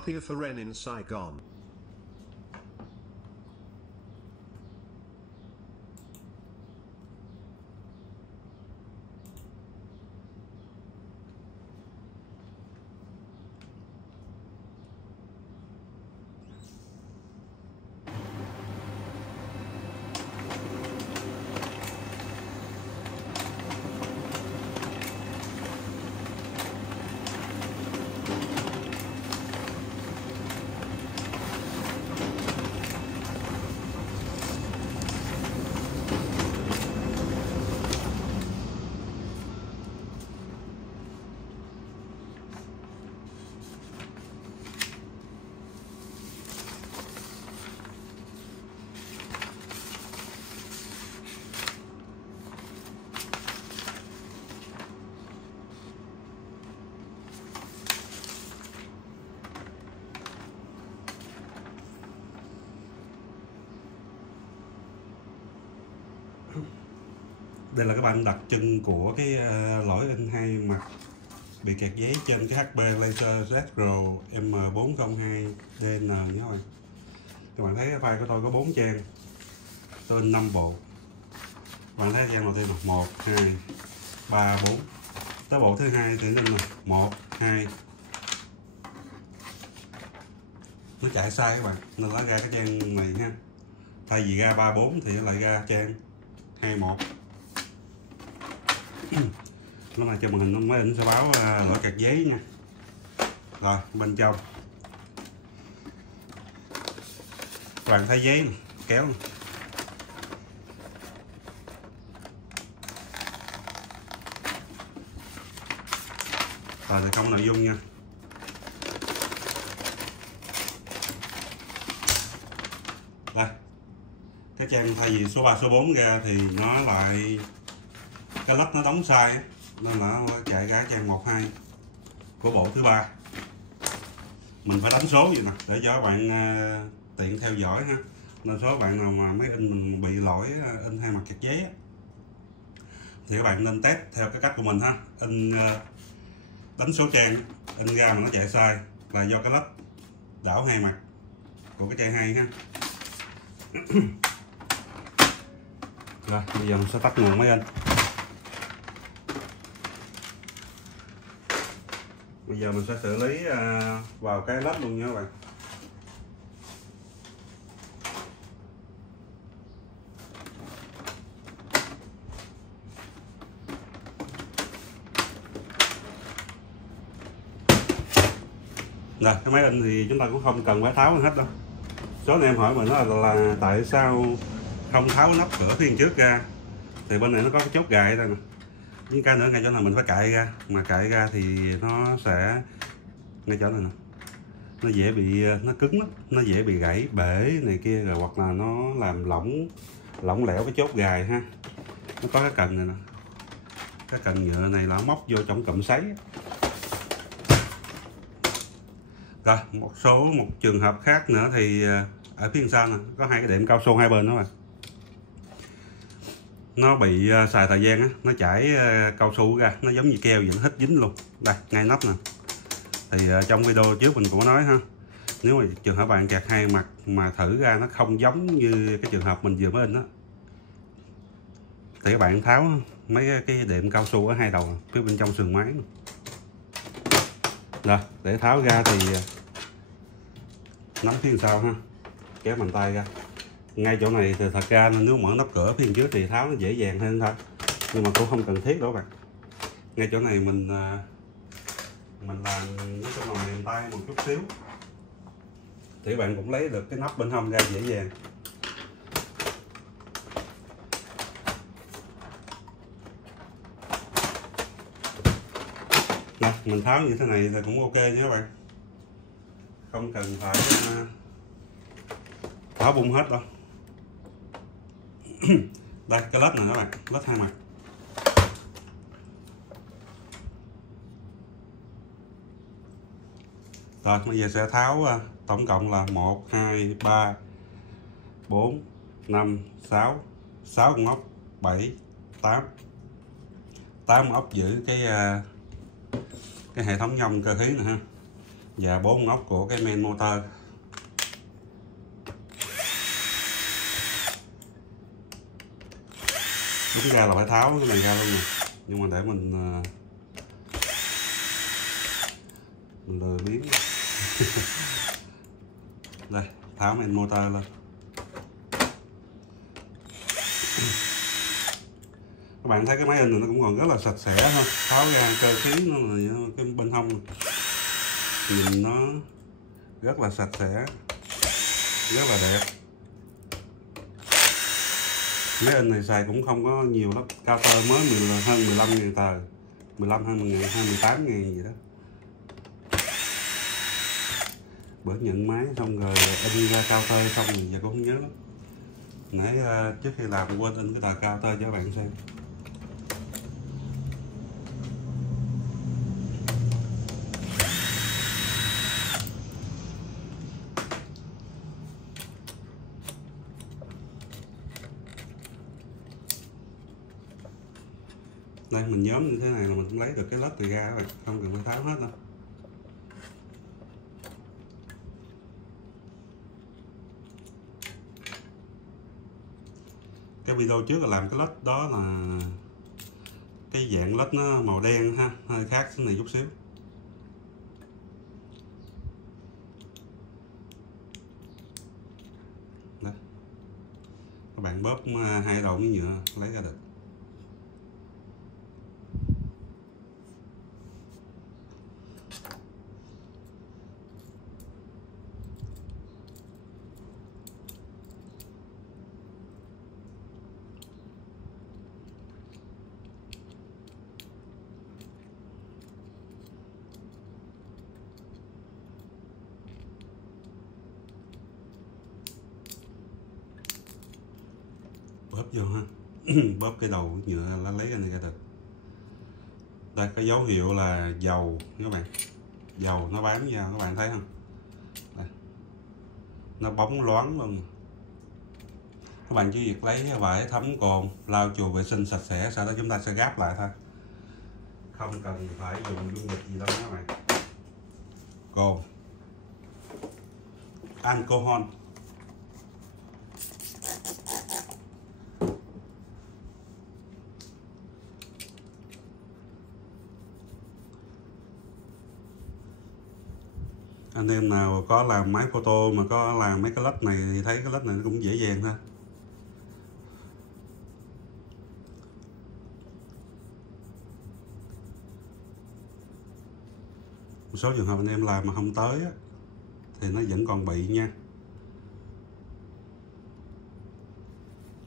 copy of Ren in Saigon. Đây là cái banh đặc trưng của cái lỗi in hai mặt bị kẹt giấy trên cái HP Laser ZGRO M402DN nhé các bạn. Các bạn thấy cái file của tôi có 4 trang, tôi in 5 bộ. Các bạn thấy trang đầu tiên là 1, 2, 3, 4. Tới bộ thứ hai thì in là 1, 2. Nó chạy sai các bạn, nên nó ra cái trang này ha. Thay vì ra 3, 4 thì nó lại ra trang 2, 1. Lúc này trên màn hình máy in sẽ báo lỗi kẹt giấy nha. Rồi bên trong các bạn thấy giấy này, kéo này. Rồi thì không có nội dung nha. Đây, cái trang thay vì số 3 số 4 ra thì nó lại cái lắp nó đóng sai nên là nó chạy ra trang 1, 2 của bộ thứ 3. Mình phải đánh số vậy nè để cho các bạn tiện theo dõi ha. Nên số bạn nào mà máy in mình bị lỗi in hai mặt kẹt giấy thì các bạn nên test theo cái cách của mình ha. In đánh số trang in ra mà nó chạy sai là do cái lắp đảo hai mặt của cái trang 2 ha. Rồi bây giờ mình sẽ tắt nguồn máy in. Bây giờ mình sẽ xử lý vào cái led luôn nha các bạn. Rồi cái máy in thì chúng ta cũng không cần phải tháo hết đâu. Số anh em hỏi mình là tại sao không tháo nắp cửa phía trước ra, thì bên này nó có cái chốt gài đây nè. Những cái nữa ngay chỗ nào mình phải cạy ra, mà cạy ra thì nó sẽ ngay chỗ này nè, nó dễ bị, nó cứng lắm, nó dễ bị gãy bể này kia, rồi hoặc là nó làm lỏng lẻo cái chốt gài ha. Nó có cái cần này nè, cái cần nhựa này là móc vô trong cụm sấy. Rồi một trường hợp khác nữa thì ở phía sau nè có hai cái đệm cao su hai bên đó mà nó bị xài thời gian á, nó chảy cao su ra, nó giống như keo vậy, nó hít dính luôn. Đây ngay nắp nè. Thì trong video trước mình cũng nói ha, nếu mà trường hợp bạn kẹt hai mặt mà thử ra nó không giống như cái trường hợp mình vừa mới in đó, thì các bạn tháo mấy cái đệm cao su ở hai đầu phía bên trong sườn máy. Rồi để tháo ra thì nắm phía sau ha, kéo bàn tay ra. Ngay chỗ này thì thật ra nếu mở nắp cửa phía trước thì tháo nó dễ dàng hơn thôi, nhưng mà cũng không cần thiết đâu bạn. Ngay chỗ này mình làm nói chung là mềm tay một chút xíu thì bạn cũng lấy được cái nắp bên hông ra dễ dàng. Nè, mình tháo như thế này là cũng ok nha các bạn, không cần phải tháo bung hết đâu. Đây cái led này các bạn, led hai mặt. Rồi bây giờ sẽ tháo tổng cộng là 1, 2, 3, 4, 5, 6 con ốc, 7, 8 ốc giữ cái hệ thống nhông cơ khí này ha. và 4 ốc của cái main motor. Đúng ra là phải tháo cái này ra luôn nè, nhưng mà để mình lười biếng. Đây, tháo main motor lên. Các bạn thấy cái máy in này nó cũng còn rất là sạch sẽ thôi, tháo ra cơ khí nó là cái bên hông này. Nhìn nó rất là sạch sẽ, rất là đẹp. Máy in này xài cũng không có nhiều lắm, cao tơ mới hơn 15.000 tờ, 15 hơn 10.000 hay 18.000 gì đó. Bữa nhận máy xong rồi in ra cao tơ xong rồi giờ cũng không nhớ lắm. Nãy trước khi làm quên in cái tờ cao tơ cho các bạn xem. Đây mình nhóm như thế này là mình cũng lấy được cái lớp từ ra rồi, không cần phải tháo hết đâu. Cái video trước là làm cái led đó là cái dạng led nó màu đen ha, hơi khác cái này chút xíu. Đây. Các bạn bóp hai đầu miếng nhựa lấy ra được. Bóp vô ha. Bóp cái đầu nhựa lấy cái này ra được. Đây có dấu hiệu là dầu các bạn, dầu nó bám vào, các bạn thấy không? Đây. Nó bóng loáng luôn. Các bạn chỉ việc lấy vải thấm cồn lau chùi vệ sinh sạch sẽ, sau đó chúng ta sẽ gáp lại thôi, không cần phải dùng dung dịch gì đâu các bạn. Cồn, alcohol, anh em nào có làm máy photo mà có làm mấy cái led này thì thấy cái led này nó cũng dễ dàng thôi. Một số trường hợp anh em làm mà không tới á, thì nó vẫn còn bị nha.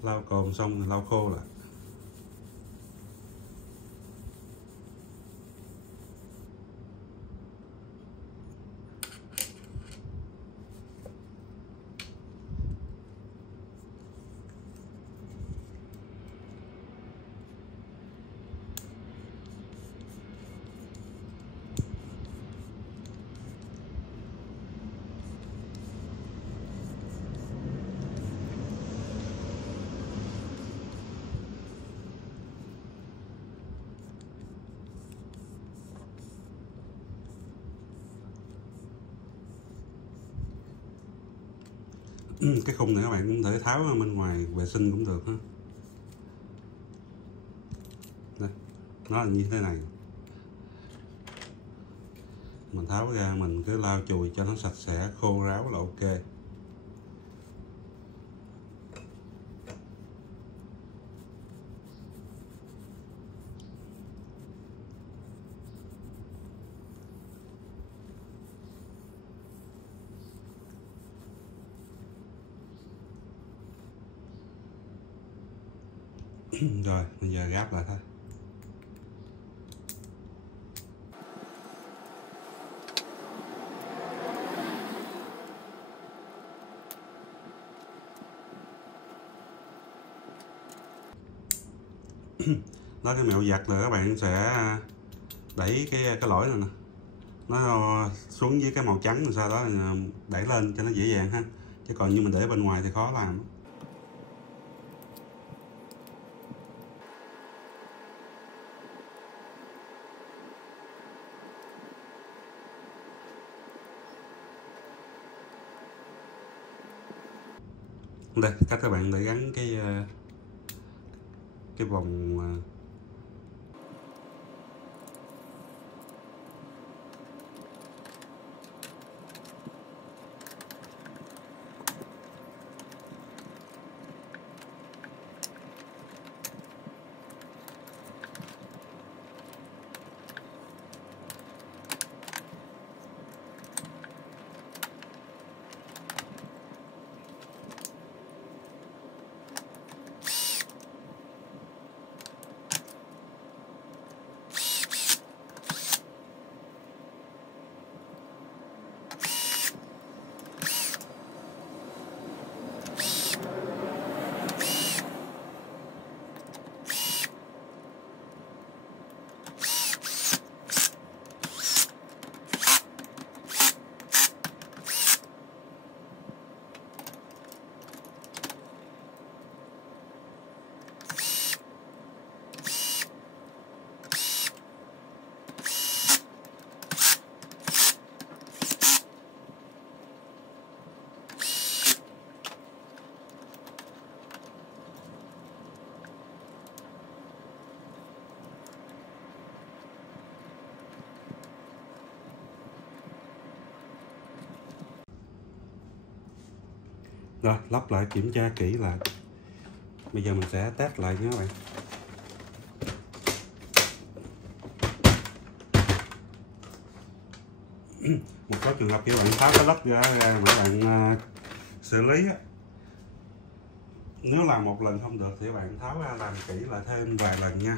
Lau cồn xong rồi lau khô lại. Cái khung này các bạn cũng thể tháo ra bên ngoài vệ sinh cũng được ha. Đây, nó là như thế này. Mình tháo ra mình cứ lau chùi cho nó sạch sẽ, khô ráo là ok. Rồi, bây giờ gáp lại thôi. Đó, cái mẹo giặt là các bạn sẽ đẩy cái lỗi này nè, nó xuống với cái màu trắng rồi sau đó đẩy lên cho nó dễ dàng ha, chứ còn như mình để bên ngoài thì khó làm. Đây cách các bạn để gắn cái vòng rồi lắp lại, kiểm tra kỹ lại. Bây giờ mình sẽ test lại nha các bạn. Một số trường hợp các bạn tháo cái lắp ra mấy bạn xử lý á, nếu làm một lần không được thì các bạn tháo ra làm kỹ lại thêm vài lần nha.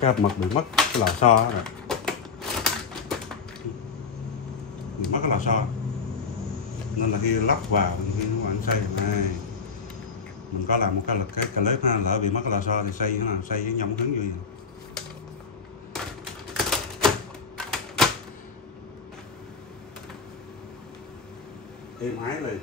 Cái hộp mật bị mất cái lò xo rồi, bị mất cái lò xo nên là khi lắp vào khi các bạn xây này, mình có làm một cái clip ha, lỡ bị mất cái lò xo thì xây thế nào, xây với nhông hướng vô êm ái liền.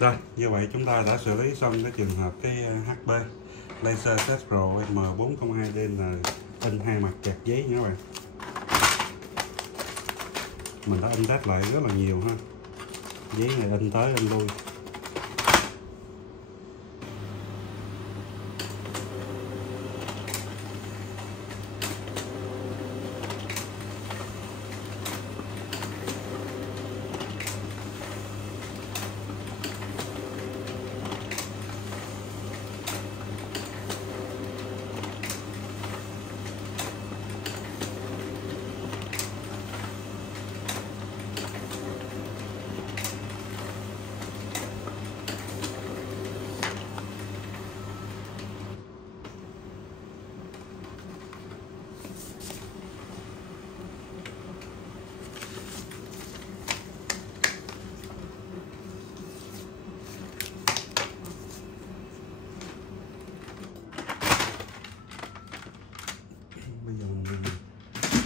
Rồi, như vậy chúng ta đã xử lý xong cái trường hợp cái HP LaserTech Pro M402DN in hai mặt kẹp giấy nha các bạn. Mình đã in test lại rất là nhiều ha. Giấy này in tới in lui.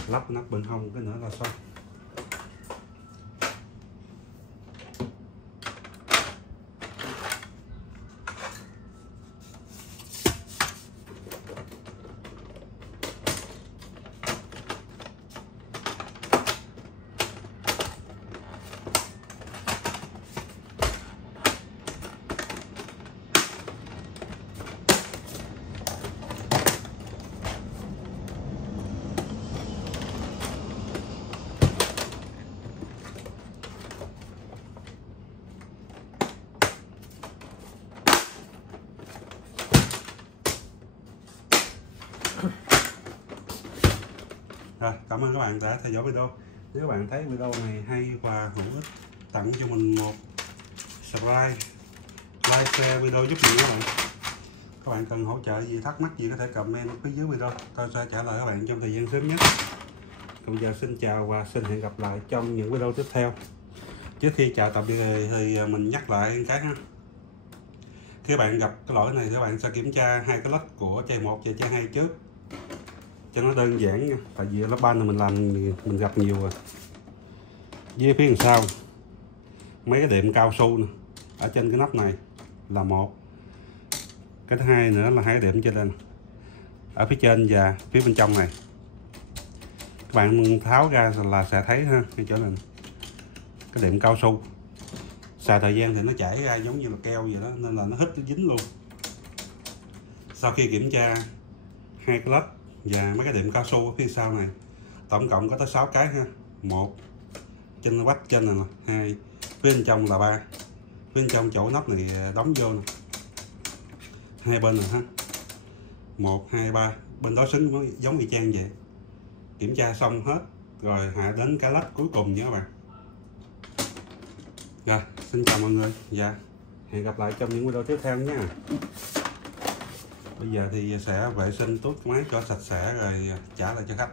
Lắp nắp bên hông cái nữa là xong. Rồi, cảm ơn các bạn đã theo dõi video. Nếu các bạn thấy video này hay và hữu ích, tặng cho mình một subscribe, like, share video giúp mình các bạn. Các bạn cần hỗ trợ gì, thắc mắc gì có thể comment phía dưới video, tôi sẽ trả lời các bạn trong thời gian sớm nhất. Còn giờ xin chào và xin hẹn gặp lại trong những video tiếp theo. Trước khi chào tạm biệt thì mình nhắc lại cái ha. Khi các bạn gặp cái lỗi này, các bạn sẽ kiểm tra hai cái lách của chai 1 và chai 2 trước cho nó đơn giản nha. Tại vì lớp ban mình làm mình gặp nhiều rồi. Với phía đằng sau mấy cái đệm cao su nè, ở trên cái nắp này là một. Cái thứ hai nữa là hai cái đệm trên đây, ở phía trên và phía bên trong này. Các bạn tháo ra là sẽ thấy ha, cái chỗ này cái đệm cao su. Xài thời gian thì nó chảy ra giống như là keo vậy đó, nên là nó hít, nó dính luôn. Sau khi kiểm tra hai cái led và mấy cái đệm cao su ở phía sau này, tổng cộng có tới 6 cái ha. Một trên vách trên này nè, hai phía bên trong là 3, phía bên trong chỗ nắp này đóng vô nè, hai bên này ha, 1, 2, 3, bên đó xứng giống y chang vậy. Kiểm tra xong hết rồi hạ đến cái led cuối cùng nha các bạn. Rồi, xin chào mọi người. Dạ, hẹn gặp lại trong những video tiếp theo nha. Bây giờ thì sẽ vệ sinh tốt máy cho sạch sẽ rồi trả lại cho khách.